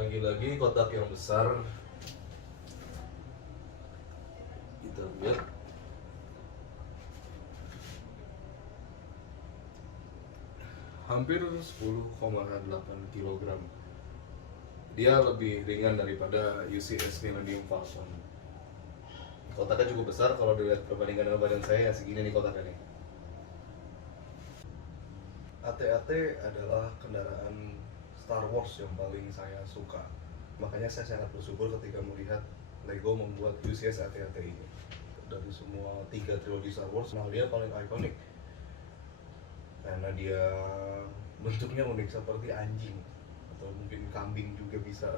Lagi-lagi kotak yang besar. Kita lihat. Hampir 10,8 kg. Dia lebih ringan daripada UCS Millennium Falcon. Kotaknya cukup besar kalau dilihat perbandingan dengan badan saya, segini nih kotaknya nih. AT-AT adalah kendaraan Star Wars yang paling saya suka. Makanya saya sangat bersyukur ketika melihat Lego membuat UCS AT-AT ini. Dari semua 3 trilogi Star Wars, nah dia paling ikonik. Karena dia bentuknya unik seperti anjing atau mungkin kambing juga bisa.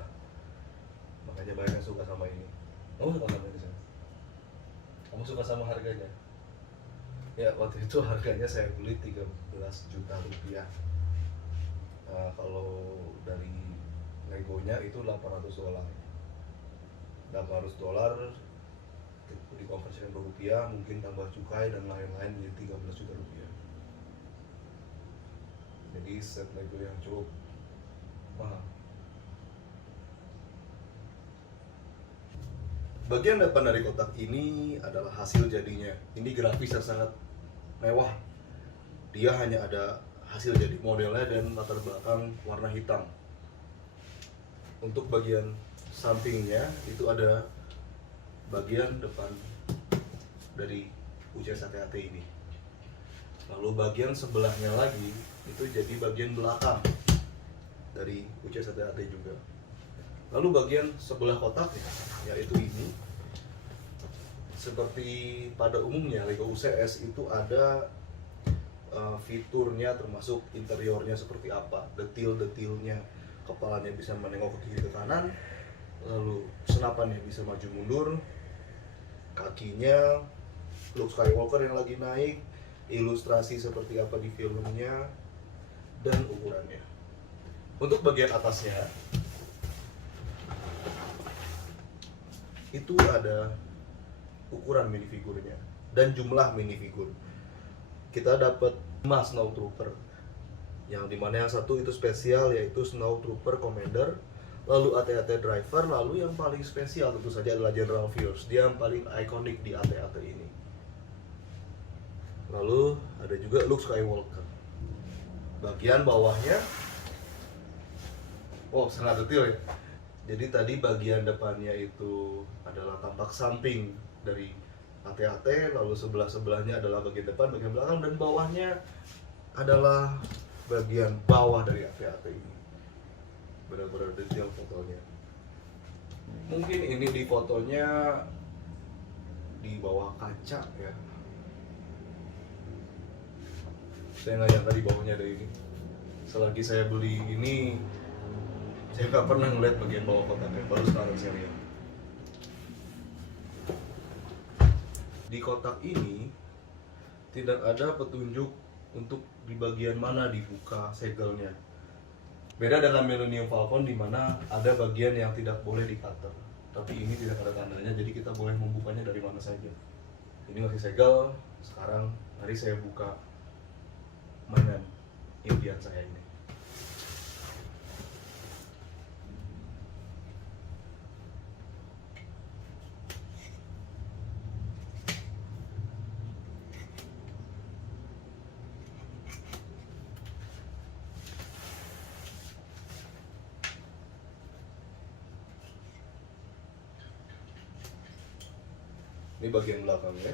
Makanya banyak yang suka sama ini. Kamu suka sama ini? Kamu suka sama harganya? Ya, waktu itu harganya saya beli 13 juta rupiah. Kalau dari Legonya itu 800 dolar. 800 dolar dikonversikan ke rupiah, mungkin tambah cukai dan lain-lain, jadi 13 juta rupiah. Jadi set Lego yang cukup mahal. Bagian depan dari kotak ini adalah hasil jadinya. Ini grafis yang sangat mewah. Dia hanya ada hasil jadi modelnya dan latar belakang warna hitam. Untuk bagian sampingnya itu ada bagian depan dari UCS AT-AT ini. Lalu bagian sebelahnya lagi itu jadi bagian belakang dari UCS AT-AT juga. Lalu bagian sebelah kotaknya, yaitu ini, seperti pada umumnya Lego UCS itu ada fiturnya, termasuk interiornya seperti apa, detil-detilnya. Kepalanya bisa menengok ke kiri ke kanan, lalu senapannya bisa maju mundur, kakinya Luke Skywalker yang lagi naik, ilustrasi seperti apa di filmnya, dan ukurannya. Untuk bagian atasnya itu ada ukuran minifigurnya dan jumlah minifigur. Kita dapat 5 Snowtrooper, yang dimana yang satu itu spesial yaitu Snowtrooper Commander, lalu AT-AT Driver, lalu yang paling spesial tentu saja adalah General Fierce. Dia yang paling ikonik di AT-AT ini. Lalu ada juga Luke Skywalker. Bagian bawahnya, oh sangat detail ya. Jadi tadi bagian depannya itu adalah tampak samping dari AT-AT, lalu sebelah-sebelahnya adalah bagian depan, bagian belakang, dan bawahnya adalah bagian bawah dari AT-AT ini. Benar-benar detail fotonya. Mungkin ini di fotonya di bawah kaca ya. Saya nggak nyangka di bawahnya ada ini. Selagi saya beli ini, saya nggak pernah ngeliat bagian bawah kotaknya, baru sekarang saya lihat. Di kotak ini tidak ada petunjuk untuk di bagian mana dibuka segelnya. Beda dengan Millennium Falcon di mana ada bagian yang tidak boleh di-cutter. Tapi ini tidak ada tandanya, jadi kita boleh membukanya dari mana saja. Ini masih segel. Sekarang mari saya buka mainan impian saya ini. Ini bagian belakangnya.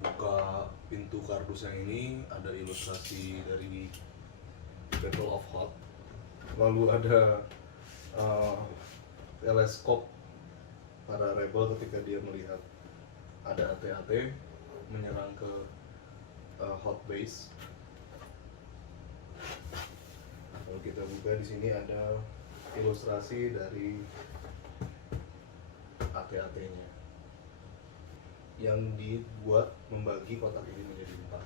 Buka pintu kardus yang ini, ada ilustrasi dari Battle of Hoth. Lalu ada teleskop para rebel ketika dia melihat ada AT-AT menyerang ke Hoth Base. Kalau kita buka di sini ada ilustrasi dari AT-AT-nya. yang dibuat membagi kotak ini menjadi 4.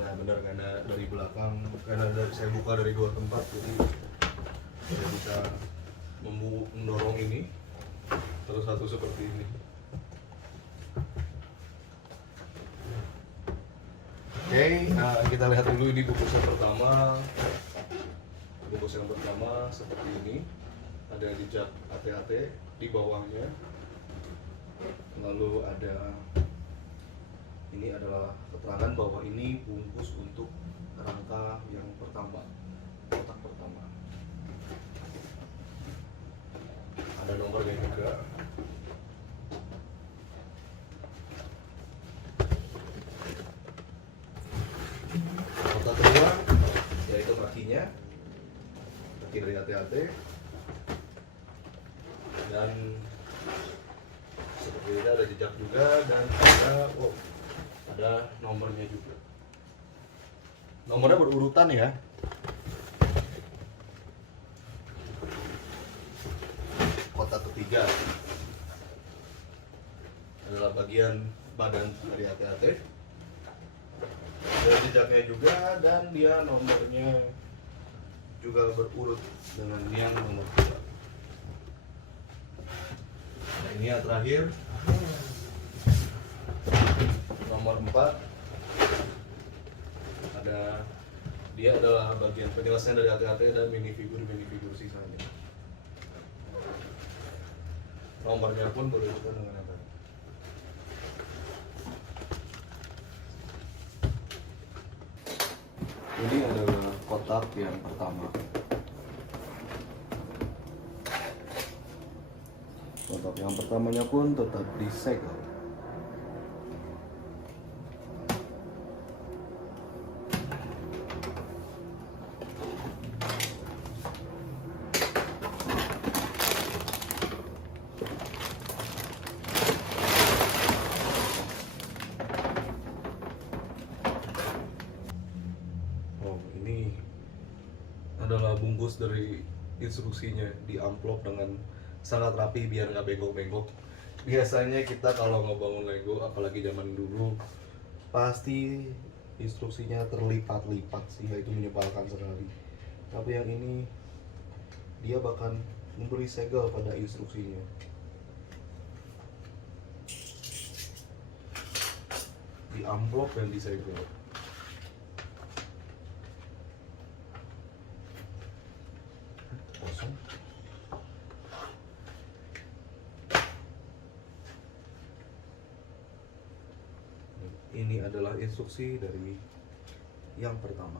Nah benar, karena dari belakang, karena saya buka dari 2 tempat, jadi saya bisa mendorong ini terus satu seperti ini. Oke, nah kita lihat dulu ini bungkus yang pertama. Bungkus yang pertama seperti ini, ada jejak AT-AT di bawahnya. Lalu ada, ini adalah keterangan bahwa ini bungkus untuk rangka yang pertama, kotak pertama. Ada nomornya juga. Kotak kedua yaitu kakinya, kaki dari AT-AT, dan seperti ini ada jejak juga, dan ada nomornya juga. Nomornya berurutan ya. Kotak ketiga adalah bagian badan dari AT-AT. Ada jejaknya juga, dan dia nomornya juga berurut dengan yang nomor 2. Nah, ini yang terakhir, nomor 4. Dia adalah bagian penjelasan dari AT-AT dan minifigur sisanya. Nomornya pun berurutan dengan apa? Ini adalah kotak yang pertama. Kotak yang pertamanya pun tetap disegel. Ini adalah bungkus dari instruksinya, di amplop dengan sangat rapi biar nggak bengkok-bengkok. Biasanya kita kalau ngebangun Lego, apalagi zaman dulu, pasti instruksinya terlipat-lipat sehingga itu menyebalkan sekali. Tapi yang ini dia bahkan memberi segel pada instruksinya. Di amplop dan disegel. Kosong. Ini adalah instruksi dari yang pertama.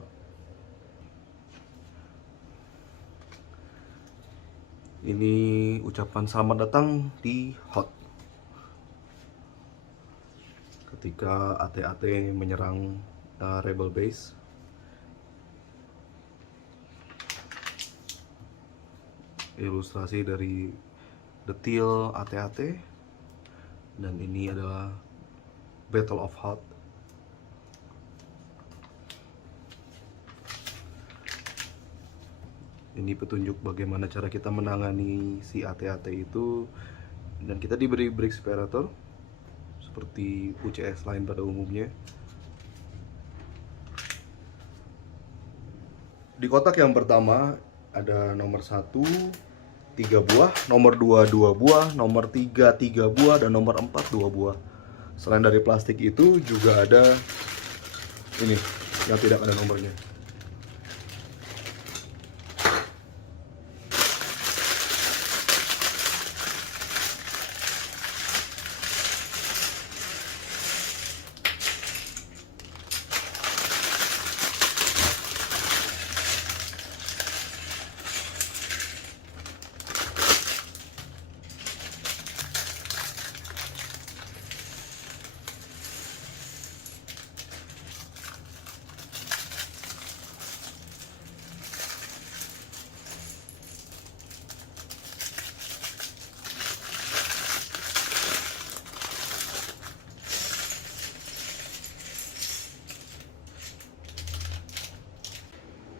Ini ucapan selamat datang di HOT. Ketika AT-AT menyerang Rebel Base. Ilustrasi dari detail AT-AT, dan ini adalah Battle of Hoth. Ini petunjuk bagaimana cara kita menangani si AT-AT itu, dan kita diberi break separator seperti UCS lain pada umumnya. Di kotak yang pertama ada nomor 1 3 buah, nomor 2 2 buah, nomor 3 3 buah, dan nomor 4 2 buah. Selain dari plastik itu juga ada ini yang tidak ada nomornya.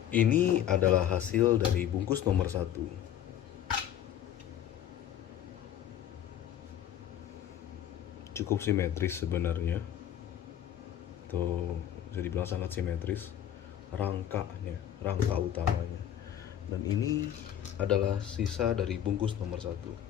Ini adalah hasil dari bungkus nomor 1. Cukup simetris sebenarnya. Tuh, bisa dibilang sangat simetris. Rangka utamanya. Dan ini adalah sisa dari bungkus nomor 1.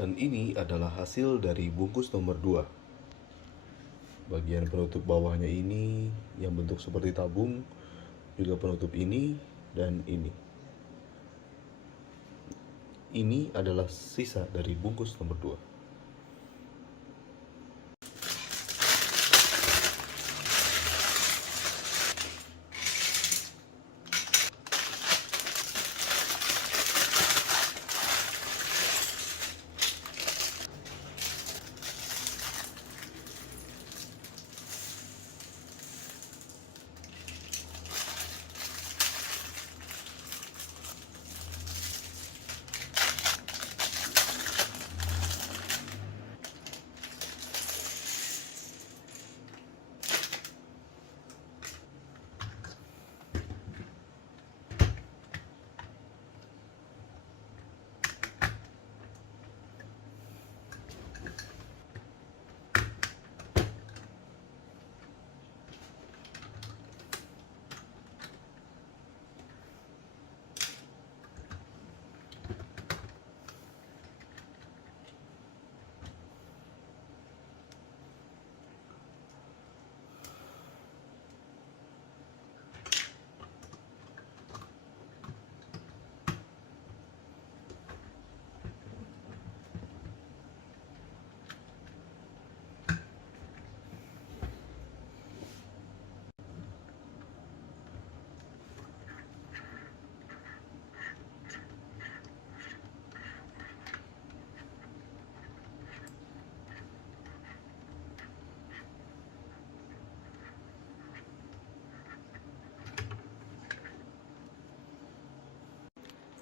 Dan ini adalah hasil dari bungkus nomor 2. Bagian penutup bawahnya ini yang bentuk seperti tabung, juga penutup ini dan ini. Ini adalah sisa dari bungkus nomor 2.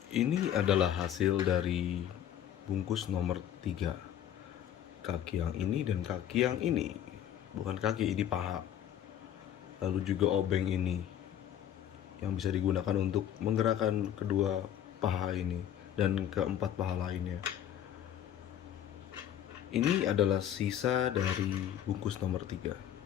Ini adalah hasil dari bungkus nomor 3. Kaki yang ini dan kaki yang ini. Bukan kaki, ini paha. Lalu juga obeng ini yang bisa digunakan untuk menggerakkan kedua paha ini dan keempat paha lainnya. Ini adalah sisa dari bungkus nomor 3.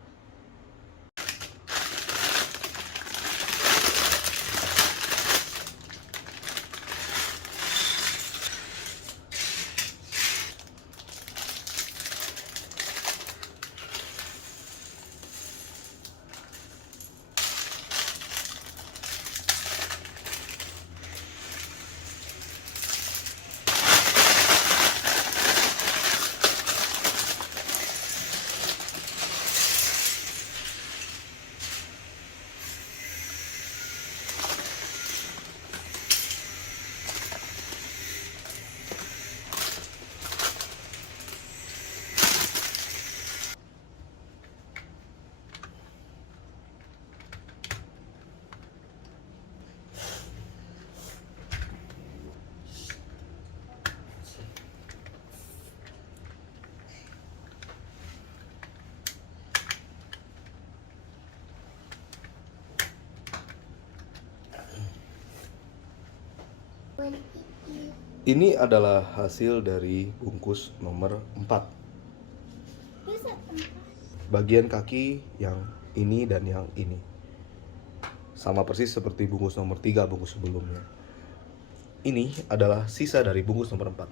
Ini adalah hasil dari bungkus nomor 4. Bagian kaki yang ini dan yang ini sama persis seperti bungkus nomor 3, bungkus sebelumnya. Ini adalah sisa dari bungkus nomor 4.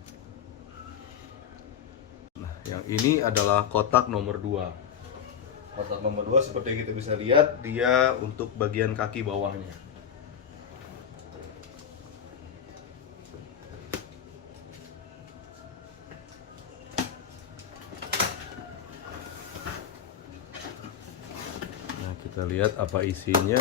Nah, yang ini adalah kotak nomor 2. Kotak nomor 2 seperti kita bisa lihat, dia untuk bagian kaki bawahnya. Kita lihat apa isinya.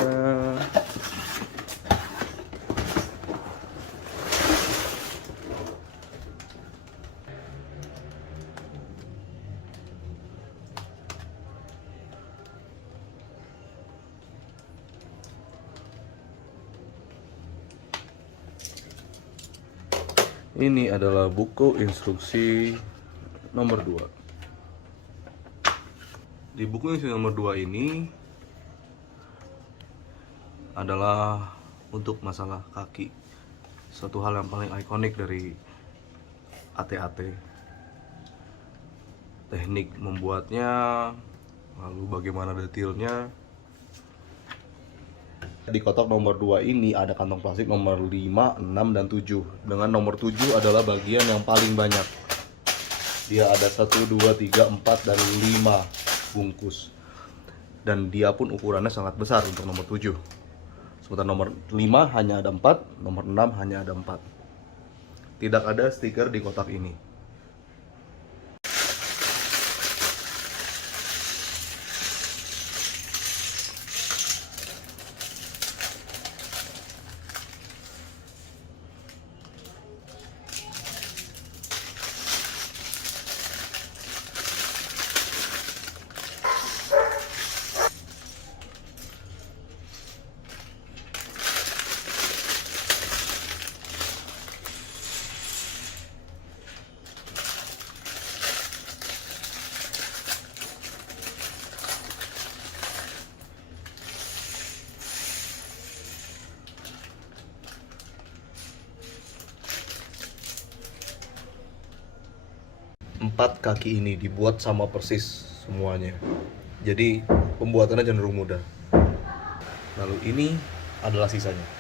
Ini adalah buku instruksi nomor 2. Di buku instruksi nomor 2 ini adalah untuk masalah kaki. Suatu hal yang paling ikonik dari AT-AT. Teknik membuatnya, lalu bagaimana detailnya. Di kotak nomor 2 ini ada kantong plastik nomor 5, 6, dan 7. Dengan nomor 7 adalah bagian yang paling banyak. Dia ada 1, 2, 3, 4, dan 5 bungkus. Dan dia pun ukurannya sangat besar untuk nomor 7. Sementara nomor 5 hanya ada 4, nomor 6 hanya ada 4. Tidak ada stiker di kotak ini. Empat kaki ini dibuat sama persis semuanya. Jadi pembuatannya cenderung mudah. Lalu ini adalah sisanya.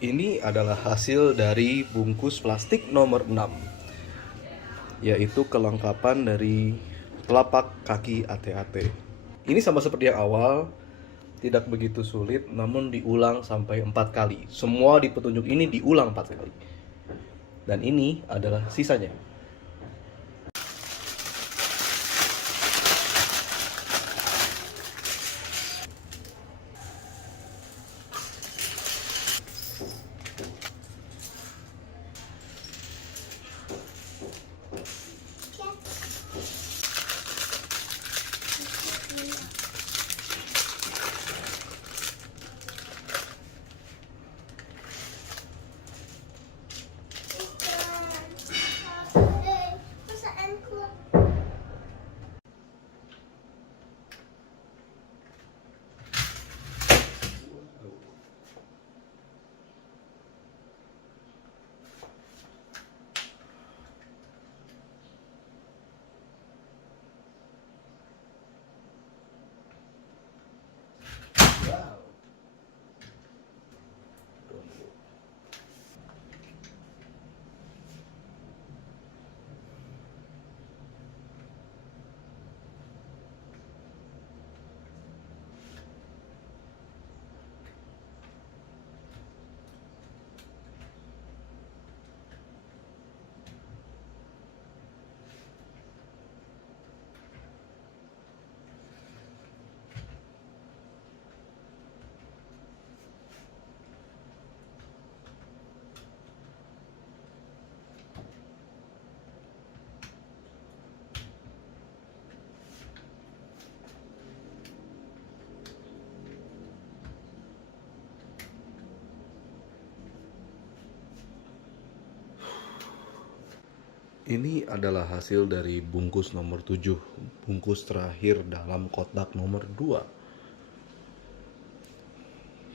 Ini adalah hasil dari bungkus plastik nomor 6, yaitu kelengkapan dari telapak kaki AT-AT. Ini sama seperti yang awal, tidak begitu sulit, namun diulang sampai 4 kali. Semua di petunjuk ini diulang 4 kali. Dan ini adalah sisanya. Ini adalah hasil dari bungkus nomor 7, bungkus terakhir dalam kotak nomor 2.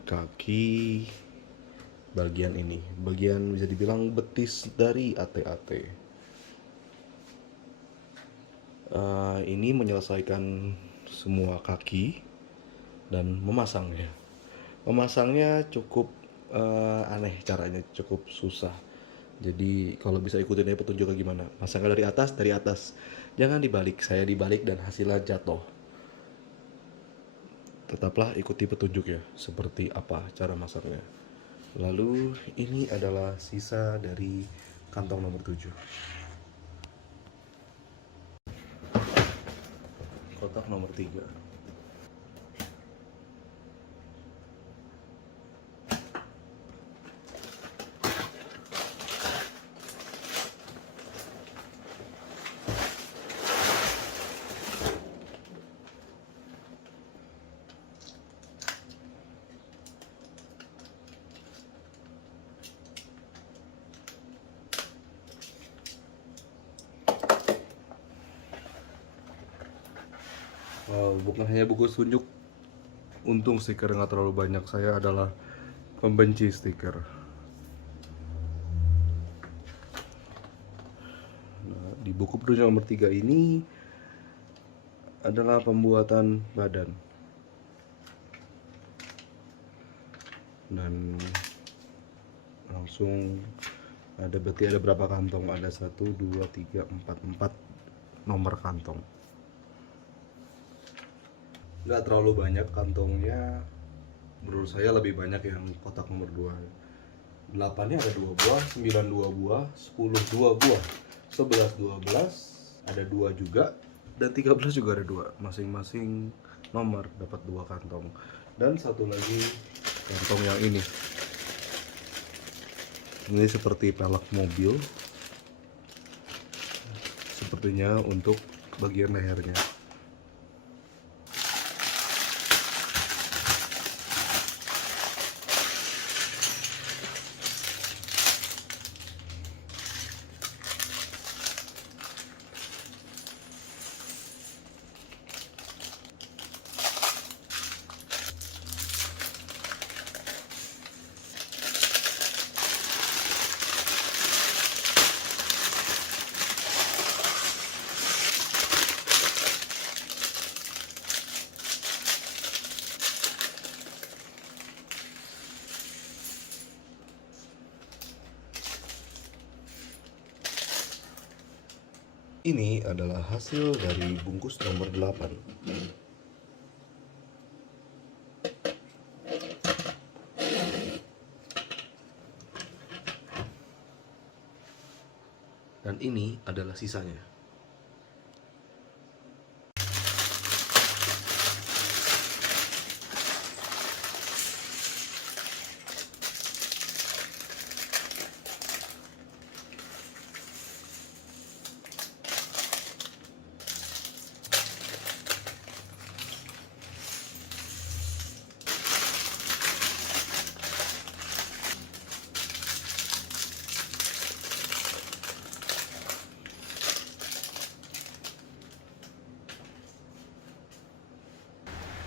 Kaki bagian ini, bagian bisa dibilang betis dari AT-AT. Ini menyelesaikan semua kaki dan memasangnya. Memasangnya cukup aneh caranya, cukup susah. Jadi kalau bisa ikutin aja petunjuknya gimana. Masangnya dari atas. Jangan dibalik, saya dibalik dan hasilnya jatuh. Tetaplah ikuti petunjuknya, seperti apa cara masangnya. Lalu ini adalah sisa dari kantong nomor 7. Kotak nomor 3. Bukan hanya buku tunjuk. Untung stiker nggak terlalu banyak. Saya adalah pembenci stiker. Nah, di buku petunjuk nomor 3 ini adalah pembuatan badan. Dan langsung berarti ada berapa kantong? Ada 1, 2, 3, 4 nomor kantong. Nggak terlalu banyak kantongnya, menurut saya lebih banyak yang kotak nomor 2. 8-nya ada 2 buah, 9 2 buah, 10 2 buah, 11 12, ada 2 juga, dan 13 juga ada 2. Masing-masing nomor dapat 2 kantong. Dan satu lagi kantong yang ini. Ini seperti pelek mobil. Sepertinya untuk bagian lehernya. Ini adalah hasil dari bungkus nomor 8. Dan ini adalah sisanya.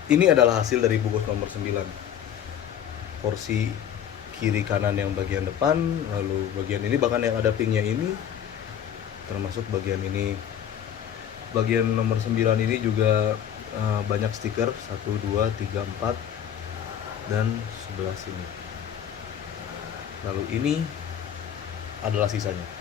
Ini adalah hasil dari bungkus nomor 9. Porsi kiri kanan yang bagian depan, lalu bagian ini bahkan yang ada pinknya ini, termasuk bagian ini. Bagian nomor 9 ini juga banyak stiker, 1, 2, 3, 4, dan sebelah sini. Lalu ini adalah sisanya.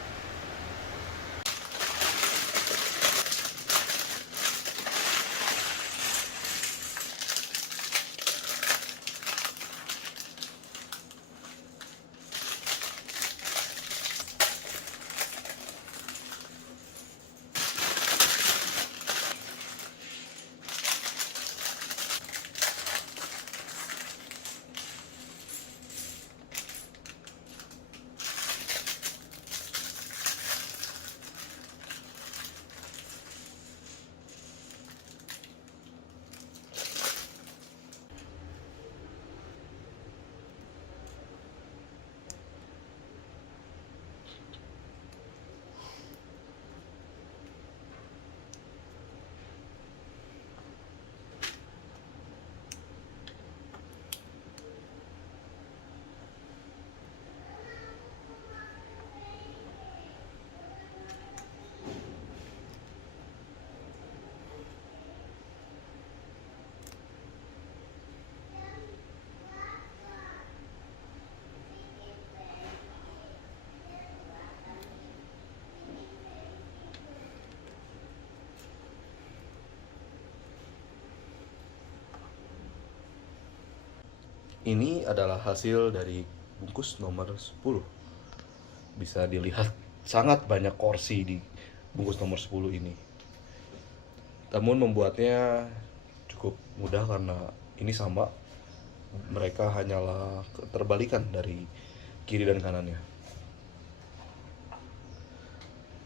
Ini adalah hasil dari bungkus nomor 10. Bisa dilihat sangat banyak kursi di bungkus nomor 10 ini. Namun membuatnya cukup mudah karena ini sama. Mereka hanyalah keterbalikan dari kiri dan kanannya.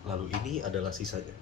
Lalu ini adalah sisanya.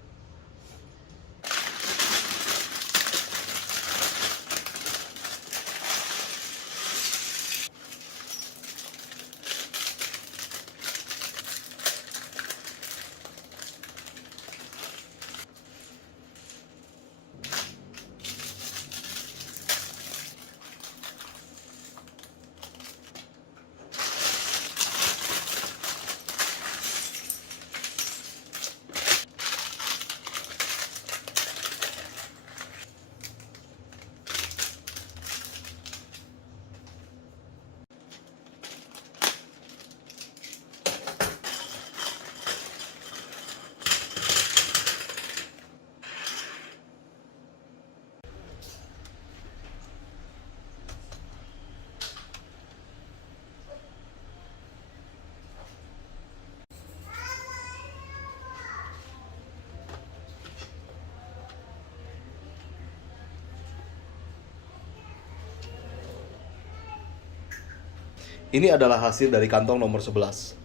Ini adalah hasil dari kantong nomor 11.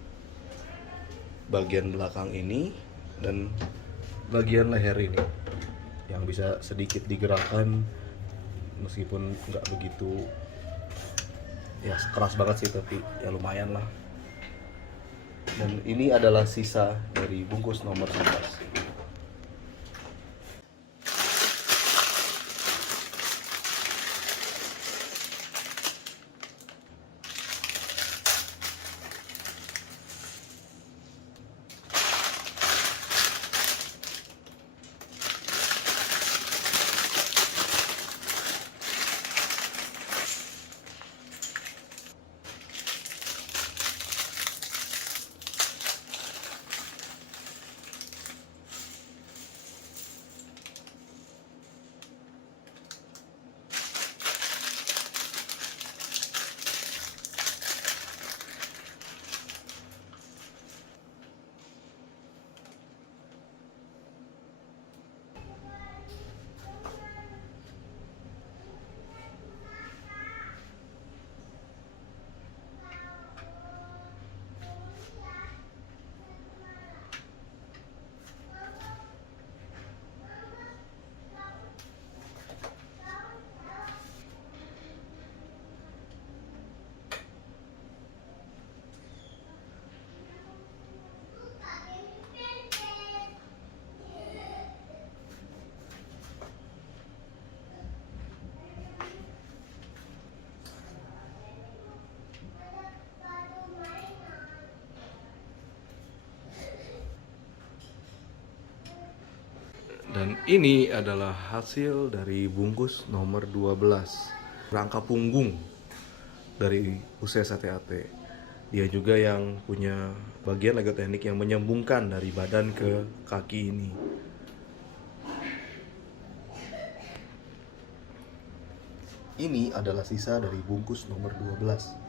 Bagian belakang ini dan bagian leher ini yang bisa sedikit digerakkan meskipun nggak begitu ya keras banget sih, tapi ya lumayan lah. Dan ini adalah sisa dari bungkus nomor 11. Dan ini adalah hasil dari bungkus nomor 12. Rangka punggung dari UCS AT-AT. Dia juga yang punya bagian Lego teknik yang menyambungkan dari badan ke kaki ini. Ini adalah sisa dari bungkus nomor 12.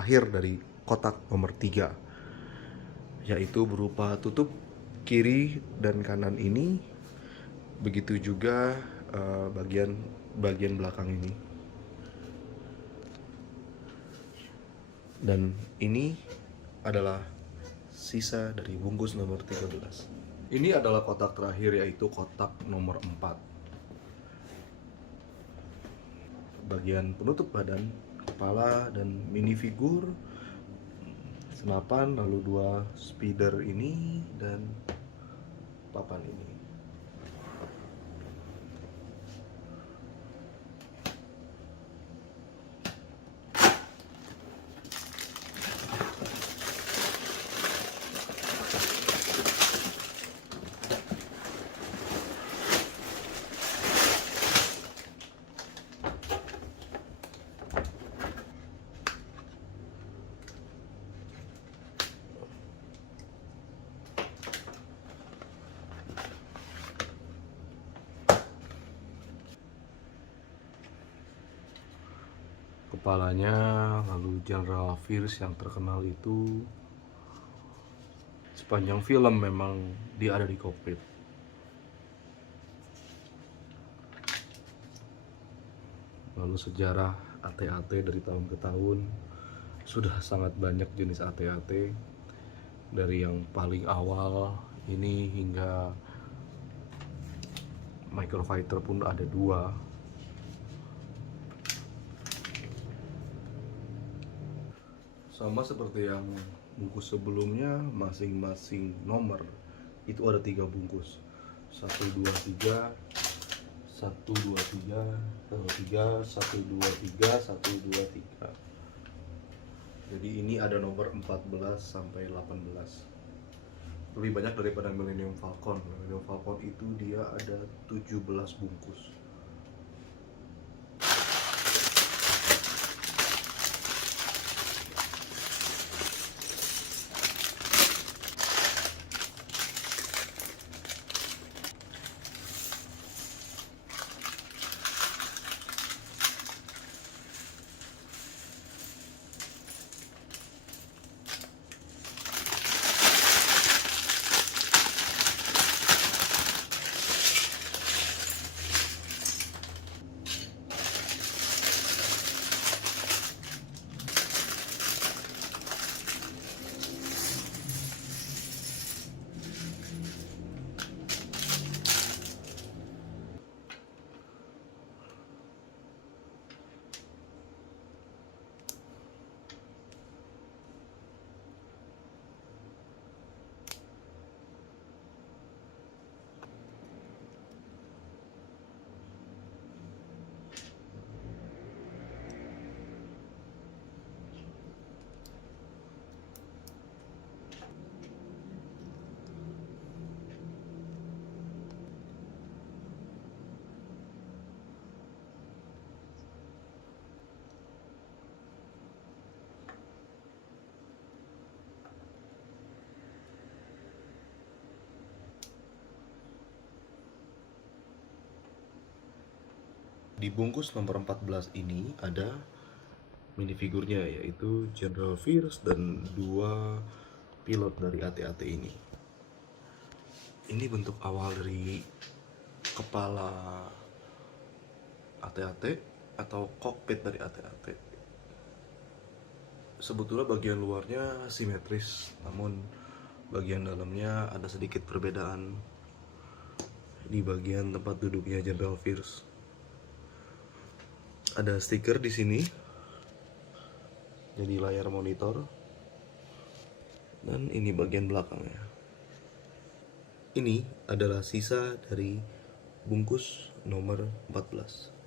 terakhir dari kotak nomor 3, yaitu berupa tutup kiri dan kanan ini, begitu juga bagian belakang ini. Dan ini adalah sisa dari bungkus nomor 13. Ini adalah kotak terakhir, yaitu kotak nomor 4. Bagian penutup badan, kepala, dan minifigur, senapan, lalu 2 speeder ini, dan papan ini. Kepalanya, lalu General Fierce yang terkenal itu sepanjang film memang dia ada di kokpit. Lalu sejarah AT-AT dari tahun ke tahun, sudah sangat banyak jenis AT-AT, dari yang paling awal ini hingga microfighter pun ada 2. Sama seperti yang bungkus sebelumnya, masing-masing nomor itu ada 3 bungkus. 1, 2, 3, 1, 2, 3, 1, 2, 3, 1, 2, 3. Jadi ini ada nomor 14 sampai 18. Lebih banyak daripada Millennium Falcon. Millennium Falcon itu dia ada 17 bungkus. Di bungkus nomor 14 ini ada minifigurnya, yaitu General Fierce dan 2 pilot dari AT-AT ini. Ini bentuk awal dari kepala AT-AT atau kokpit dari AT-AT. Sebetulnya bagian luarnya simetris, namun bagian dalamnya ada sedikit perbedaan di bagian tempat duduknya General Fierce. Ada stiker di sini, jadi layar monitor, dan ini bagian belakangnya. Ini adalah sisa dari bungkus nomor 14.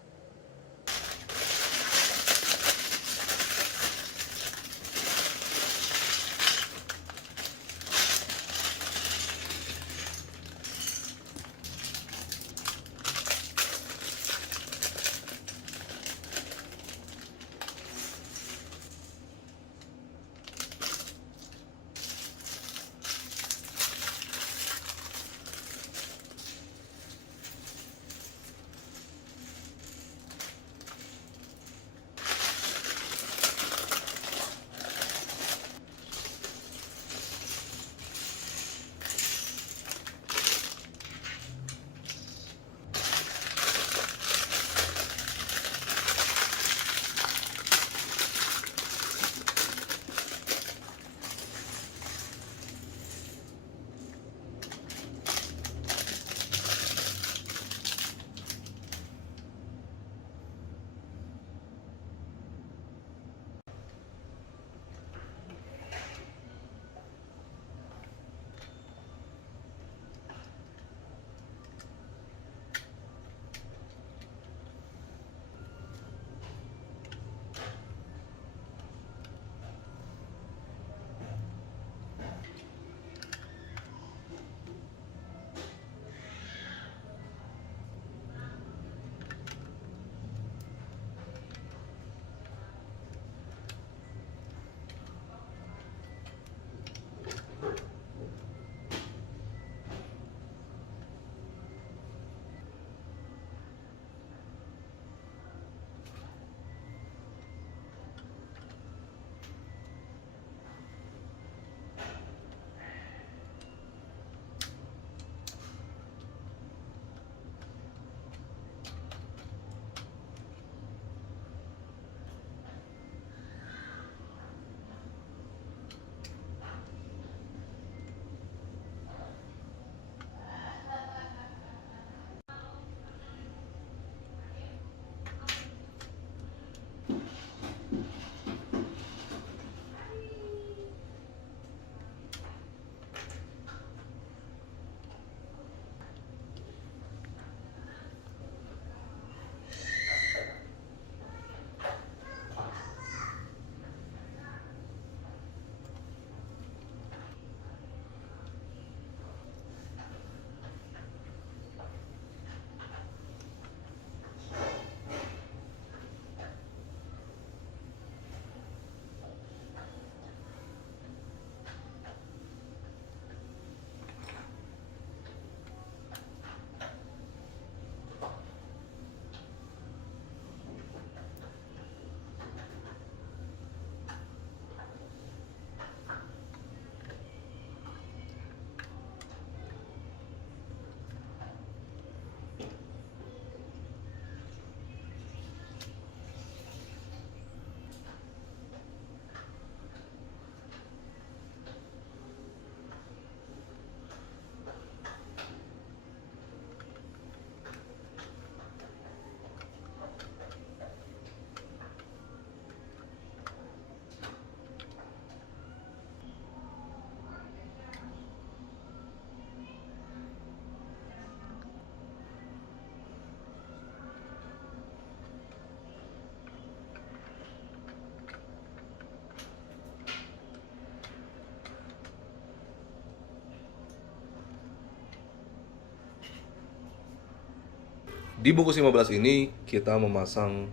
Di bungkus 15 ini kita memasang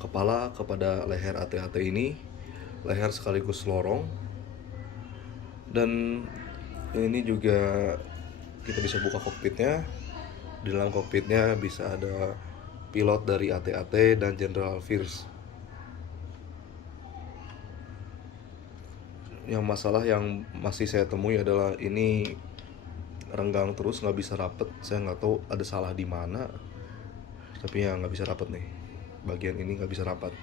kepala kepada leher AT-AT ini, leher sekaligus lorong, dan ini juga kita bisa buka kokpitnya. Di dalam kokpitnya bisa ada pilot dari AT-AT dan General First. Yang masalah yang masih saya temui adalah ini renggang terus, nggak bisa rapet. Saya nggak tahu ada salah di mana, tapi ya nggak bisa rapet nih. Bagian ini nggak bisa rapat.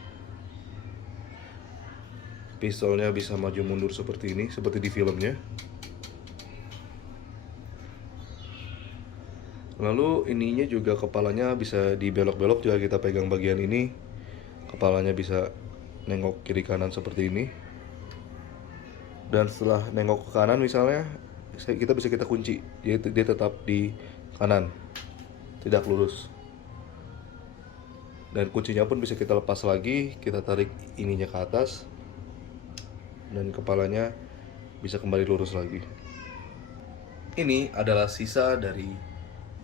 Pistolnya bisa maju mundur seperti ini, seperti di filmnya. Lalu ininya juga kepalanya bisa dibelok-belok juga, kita pegang bagian ini. Kepalanya bisa nengok kiri kanan seperti ini. Dan setelah nengok ke kanan misalnya, kita bisa kunci. Jadi dia tetap di kanan, tidak lurus. Dan kuncinya pun bisa kita lepas lagi, kita tarik ininya ke atas, dan kepalanya bisa kembali lurus lagi. Ini adalah sisa dari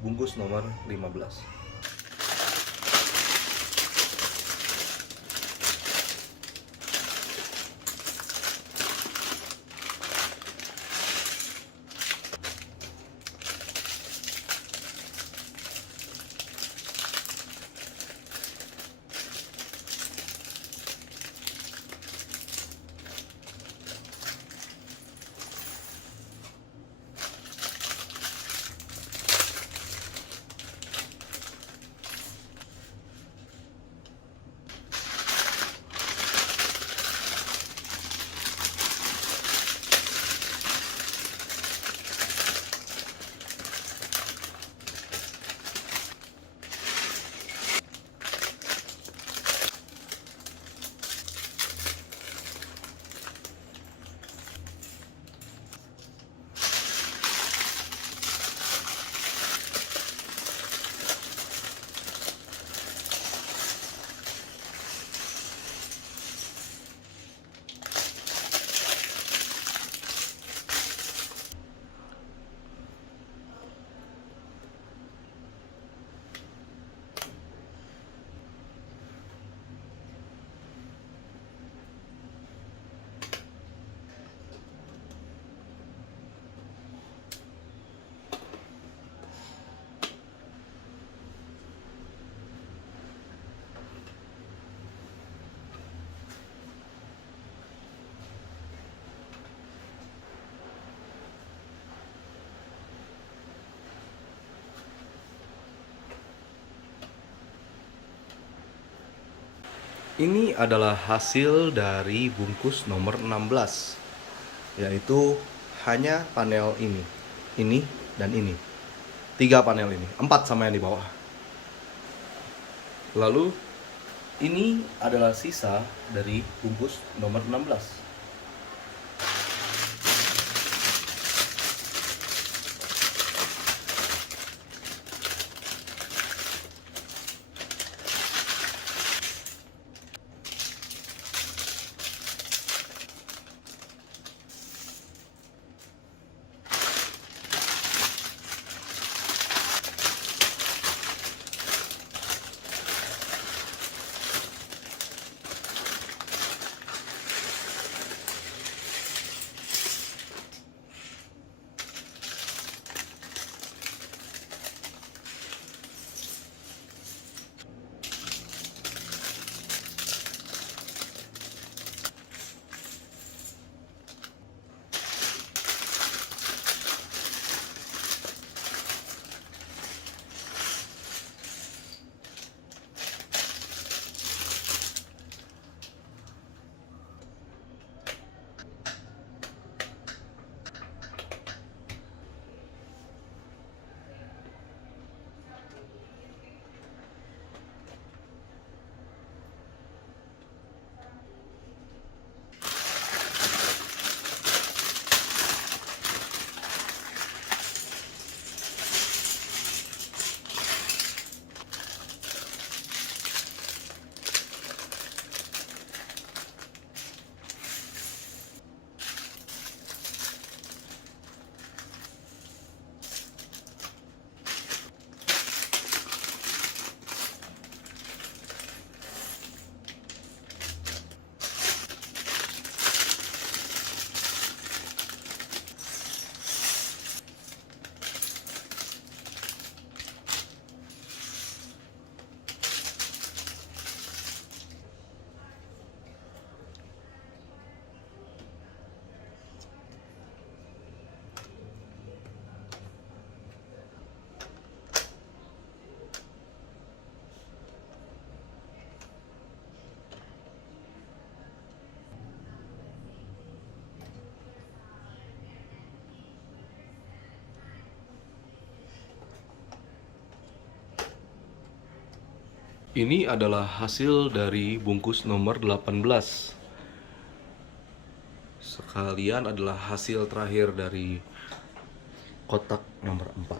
bungkus nomor 15. Ini adalah hasil dari bungkus nomor 16, yaitu hanya panel ini, dan ini. 3 panel ini, 4 sama yang di bawah. Lalu ini adalah sisa dari bungkus nomor 16. Ini adalah hasil dari bungkus nomor 18. Sekalian adalah hasil terakhir dari kotak nomor 4.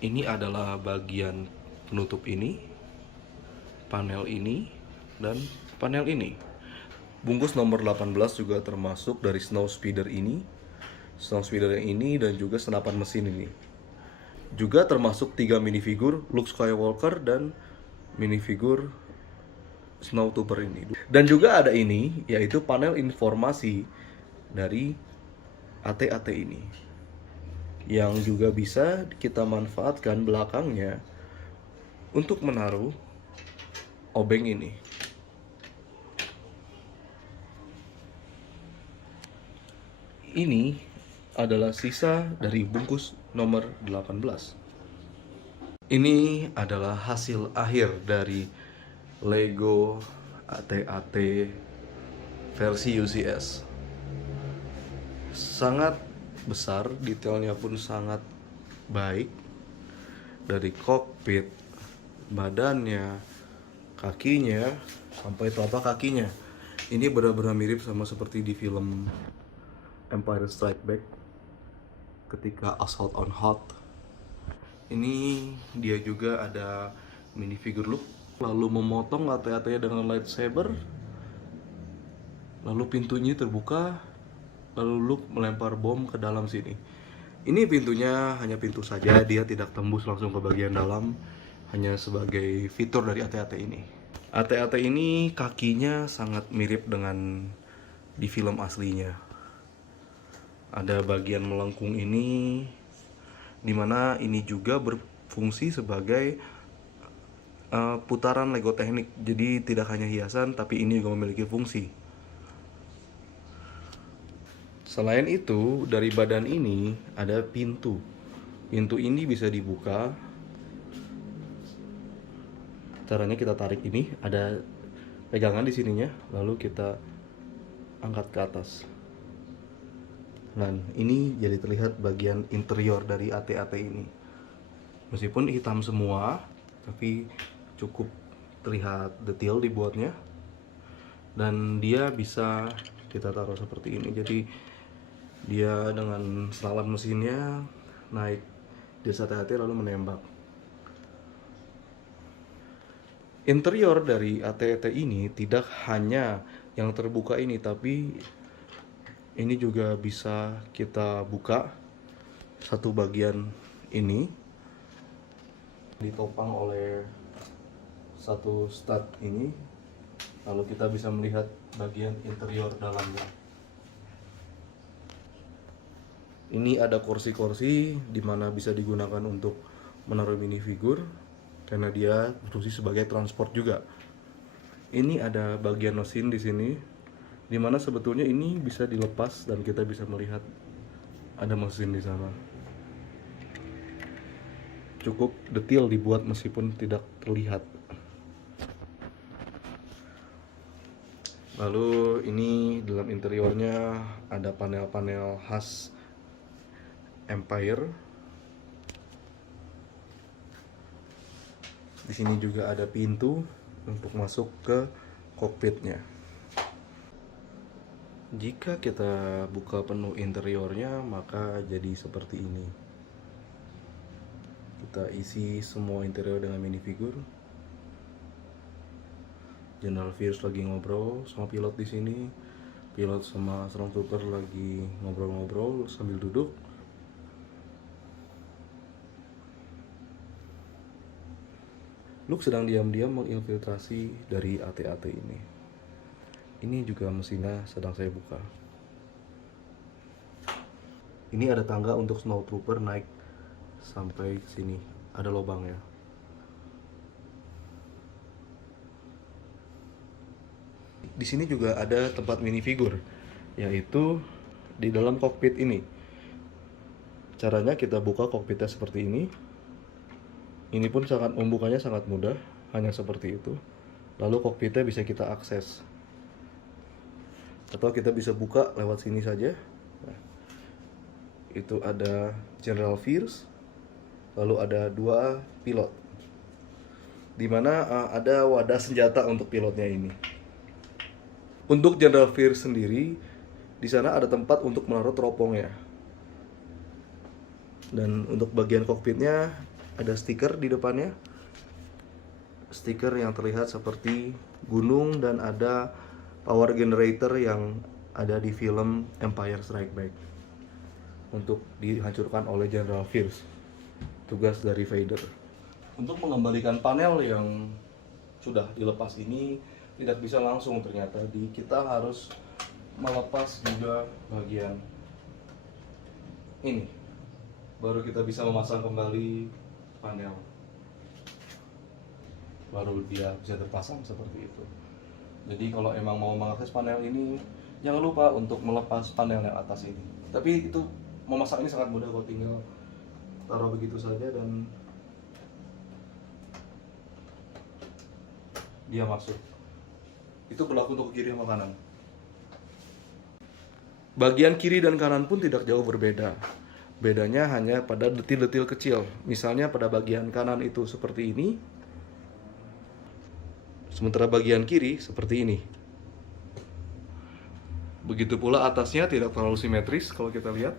Ini adalah bagian penutup ini, panel ini, dan panel ini. Bungkus nomor 18 juga termasuk dari snow speeder ini, dan juga senapan mesin ini. Juga termasuk 3 minifigur Luke Skywalker dan minifigur Snowtrooper ini. Dan juga ada ini, yaitu panel informasi dari AT-AT ini, yang juga bisa kita manfaatkan belakangnya untuk menaruh obeng ini. Ini adalah sisa dari bungkus nomor 18. Ini adalah hasil akhir dari Lego AT-AT versi UCS. Sangat besar, detailnya pun sangat baik. Dari kokpit, badannya, kakinya, sampai telapak kakinya. Ini benar-benar mirip sama seperti di film Empire Strikes Back ketika Assault on Hoth. Ini dia juga ada minifigure Luke, lalu memotong AT-AT dengan lightsaber, lalu pintunya terbuka, lalu Luke melempar bom ke dalam sini. Ini pintunya hanya pintu saja, dia tidak tembus langsung ke bagian dalam, hanya sebagai fitur dari AT-AT ini. AT-AT ini kakinya sangat mirip dengan di film aslinya. Ada bagian melengkung ini, dimana ini juga berfungsi sebagai putaran Lego teknik. Jadi tidak hanya hiasan, tapi ini juga memiliki fungsi. Selain itu, dari badan ini ada pintu. Pintu ini bisa dibuka. Caranya kita tarik ini, ada pegangan di sininya, lalu kita angkat ke atas. Dan ini jadi terlihat bagian interior dari AT-AT ini. Meskipun hitam semua, tapi cukup terlihat detail dibuatnya. Dan dia bisa kita taruh seperti ini. Jadi dia dengan senapan mesinnya naik di AT-AT lalu menembak. Interior dari AT-AT ini tidak hanya yang terbuka ini, tapi ini juga bisa kita buka satu bagian ini, ditopang oleh satu stud ini, lalu kita bisa melihat bagian interior dalamnya. Ini ada kursi-kursi di mana bisa digunakan untuk menaruh minifigur karena dia berfungsi sebagai transport juga. Ini ada bagian mesin di sini, dimana sebetulnya ini bisa dilepas dan kita bisa melihat ada mesin di sana. Cukup detail dibuat meskipun tidak terlihat. Lalu ini dalam interiornya ada panel-panel khas Empire. Di sini juga ada pintu untuk masuk ke kokpitnya. Jika kita buka penuh interiornya, maka jadi seperti ini. Kita isi semua interior dengan minifigur. General Fierce lagi ngobrol sama pilot di sini. Pilot sama Stormtrooper lagi ngobrol-ngobrol sambil duduk. Luke sedang diam-diam menginfiltrasi dari AT-AT ini. Ini juga mesinnya sedang saya buka. Ini ada tangga untuk Snowtrooper naik sampai ke sini. Ada lubangnya. Di sini juga ada tempat minifigur, yaitu di dalam kokpit ini. Caranya kita buka kokpitnya seperti ini. Ini pun membukanya sangat mudah, hanya seperti itu. Lalu kokpitnya bisa kita akses. Atau kita bisa buka lewat sini saja. Nah, itu ada General Fierce. lalu ada 2 pilot, dimana ada wadah senjata untuk pilotnya ini. Untuk General Veers sendiri, di sana ada tempat untuk menaruh teropongnya. Dan untuk bagian kokpitnya ada stiker di depannya. Stiker yang terlihat seperti gunung dan ada power generator yang ada di film Empire Strikes Back untuk dihancurkan oleh General Veers. Tugas dari Vader. Untuk mengembalikan panel yang sudah dilepas ini tidak bisa langsung ternyata. Kita harus melepas juga bagian ini. Baru kita bisa memasang kembali panel. Baru dia bisa terpasang seperti itu. Jadi kalau emang mau mengakses panel ini, jangan lupa untuk melepas panel yang atas ini. Tapi itu memasang ini sangat mudah, kok tinggal taruh begitu saja dan dia masuk. Itu berlaku untuk kiri sama kanan. Bagian kiri dan kanan pun tidak jauh berbeda. Bedanya hanya pada detil-detil kecil. Misalnya pada bagian kanan itu seperti ini, sementara bagian kiri seperti ini. Begitu pula atasnya tidak terlalu simetris kalau kita lihat.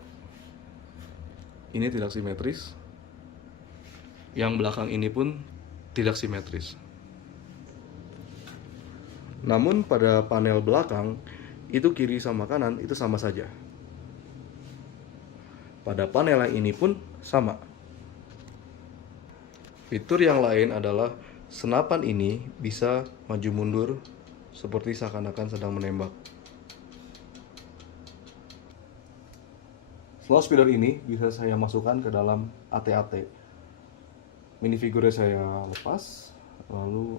Ini tidak simetris. Yang belakang ini pun tidak simetris. Namun pada panel belakang, itu kiri sama kanan itu sama saja. Pada panel yang ini pun sama. Fitur yang lain adalah senapan ini bisa maju mundur seperti seakan-akan sedang menembak. Slot speeder ini bisa saya masukkan ke dalam AT-AT. Minifigurnya saya lepas, lalu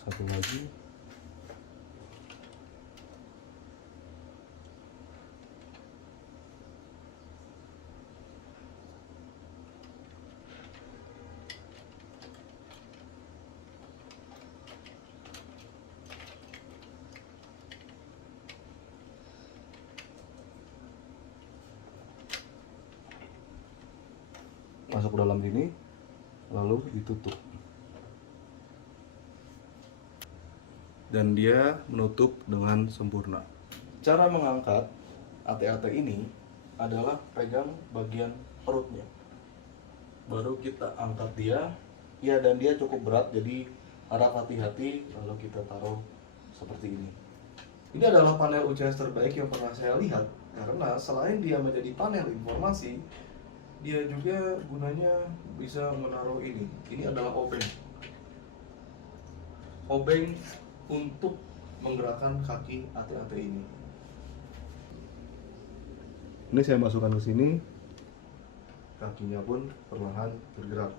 satu lagi, masuk ke dalam sini, lalu ditutup. Dan dia menutup dengan sempurna. Cara mengangkat AT-AT ini adalah pegang bagian perutnya. Baru kita angkat dia. Ya, dan dia cukup berat, jadi harap hati-hati kalau kita taruh seperti ini. Ini adalah panel UCS terbaik yang pernah saya lihat, karena selain dia menjadi panel informasi, dia juga gunanya bisa menaruh ini. Ini adalah obeng. Obeng untuk menggerakkan kaki AT-AT ini. Ini saya masukkan ke sini, kakinya pun perlahan bergerak.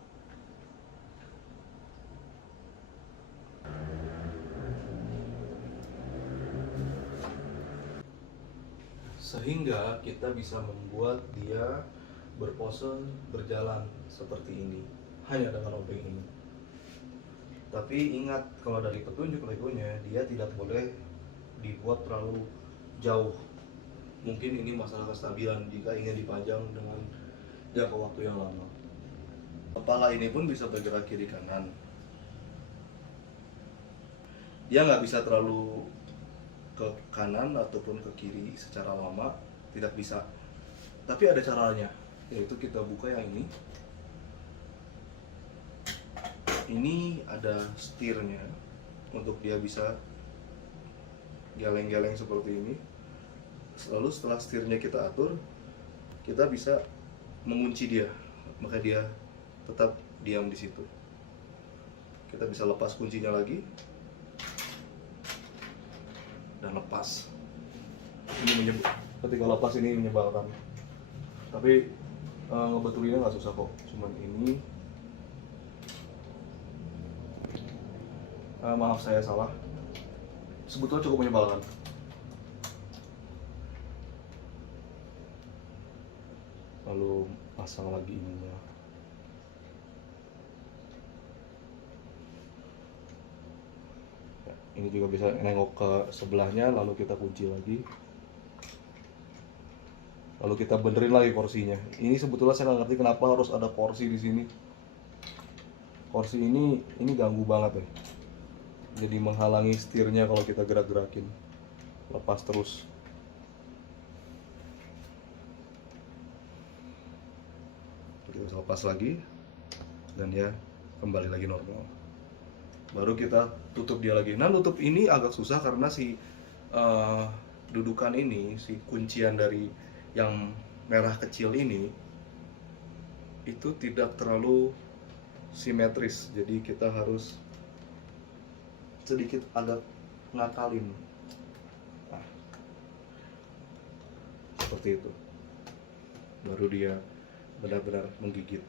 Sehingga kita bisa membuat dia berpose berjalan seperti ini hanya dengan obeng ini. Tapi ingat, kalau dari petunjuk legonya, dia tidak boleh dibuat terlalu jauh. Mungkin ini masalah kestabilan jika ingin dipajang dengan jangka waktu yang lama. Kepala ini pun bisa bergerak kiri kanan. Dia nggak bisa terlalu ke kanan ataupun ke kiri secara lama, tidak bisa. Tapi ada caranya, yaitu kita buka yang ini. Ini ada setirnya untuk dia bisa geleng-geleng seperti ini. Lalu setelah setirnya kita atur, kita bisa mengunci dia, maka dia tetap diam di situ. Kita bisa lepas kuncinya lagi dan lepas. Ini ketika lepas ini menyebalkan. Tapi ngebetulinnya nggak susah kok, cuman ini. Maaf, saya salah. Sebetulnya cukup menyebalkan. lalu pasang lagi ininya. Ya, ini juga bisa nengok ke sebelahnya, lalu kita kunci lagi, lalu kita benerin lagi kursinya. Ini sebetulnya saya nggak ngerti kenapa harus ada kursi di sini. Kursi ini ganggu banget ya, jadi menghalangi setirnya kalau kita gerak-gerakin, lepas terus. Kita lepas lagi dan dia kembali lagi normal, baru kita tutup dia lagi. Nah, tutup ini agak susah karena si dudukan ini, si kuncian dari yang merah kecil ini itu tidak terlalu simetris, jadi kita harus sedikit agak ngakalin. Nah, seperti itu, baru dia benar-benar menggigit.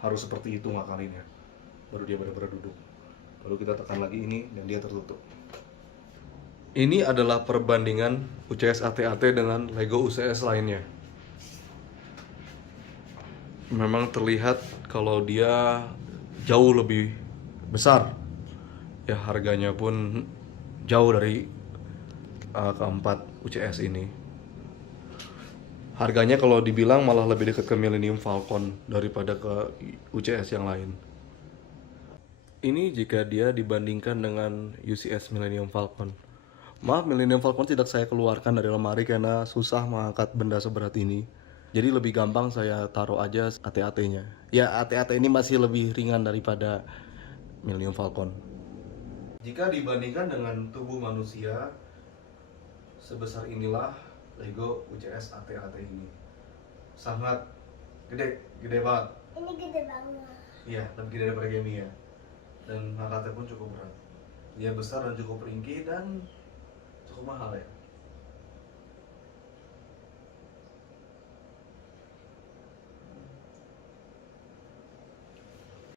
Harus seperti itu ngakalinnya, baru dia benar-benar duduk. Lalu kita tekan lagi ini dan dia tertutup. Ini adalah perbandingan UCS AT-AT dengan Lego UCS lainnya. Memang terlihat kalau dia jauh lebih besar. Ya, harganya pun jauh dari keempat UCS ini. Harganya kalau dibilang malah lebih dekat ke Millennium Falcon daripada ke UCS yang lain. Ini jika dia dibandingkan dengan UCS Millennium Falcon. Maaf, Millennium Falcon tidak saya keluarkan dari lemari karena susah mengangkat benda seberat ini. Jadi lebih gampang saya taruh aja AT-AT-nya. Ya, AT-AT ini masih lebih ringan daripada Millennium Falcon. Jika dibandingkan dengan tubuh manusia, sebesar inilah Lego UCS AT-AT ini. Sangat gede banget. Ini gede banget. Iya, lebih gede daripada Gemi ya. Dan angkatnya pun cukup berat. Dia besar dan cukup ringkih dan cukup mahal ya.